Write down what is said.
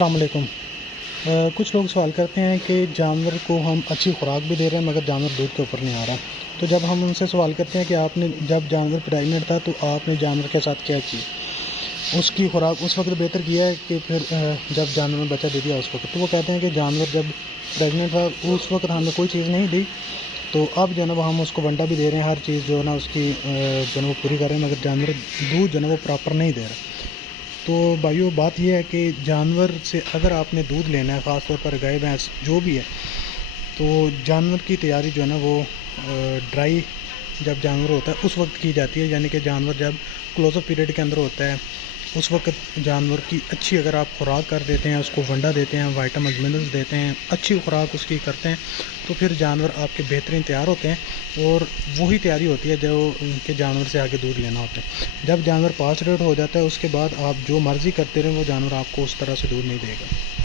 السلام علیکم۔ کچھ لوگ سوال کرتے ہیں کہ جانور کو ہم اچھی خوراک بھی دے رہے ہیں مگر جانور دودھ کے اوپر نہیں آ رہا، تو جب ہم ان سے سوال کرتے ہیں کہ آپ نے جب جانور پریگننٹ تھا تو آپ نے جانور کے ساتھ کیا کیا، اس کی خوراک اس وقت بہتر کیا ہے کہ پھر جب جانور نے بچہ دے دیا اس وقت، تو وہ کہتے ہیں کہ جانور جب پریگننٹ تھا اس وقت ہم نے کوئی چیز نہیں دی، تو اب جو ہے نا وہ ہم اس کو ونڈا بھی دے رہے ہیں، ہر چیز جو ہے نا اس کی جو ہے نا وہ پوری کر رہے ہیں، مگر جانور دودھ جو ہے نا وہ پراپر نہیں دے رہا۔ تو بھائیو بات یہ ہے کہ جانور سے اگر آپ نے دودھ لینا ہے، خاص طور پر گائے بھینس جو بھی ہے، تو جانور کی تیاری جو ہے نا وہ ڈرائی جب جانور ہوتا ہے اس وقت کی جاتی ہے، یعنی کہ جانور جب کلوز اپ پیریڈ کے اندر ہوتا ہے اس وقت جانور کی اچھی اگر آپ خوراک کر دیتے ہیں، اس کو ونڈا دیتے ہیں، وائٹامنز منرلز دیتے ہیں، اچھی خوراک اس کی کرتے ہیں، تو پھر جانور آپ کے بہترین تیار ہوتے ہیں، اور وہی تیاری ہوتی ہے جو ان کے جانور سے آگے دودھ لینا ہوتا ہے۔ جب جانور پاس ریٹ ہو جاتا ہے اس کے بعد آپ جو مرضی کرتے رہیں وہ جانور آپ کو اس طرح سے دودھ نہیں دے گا۔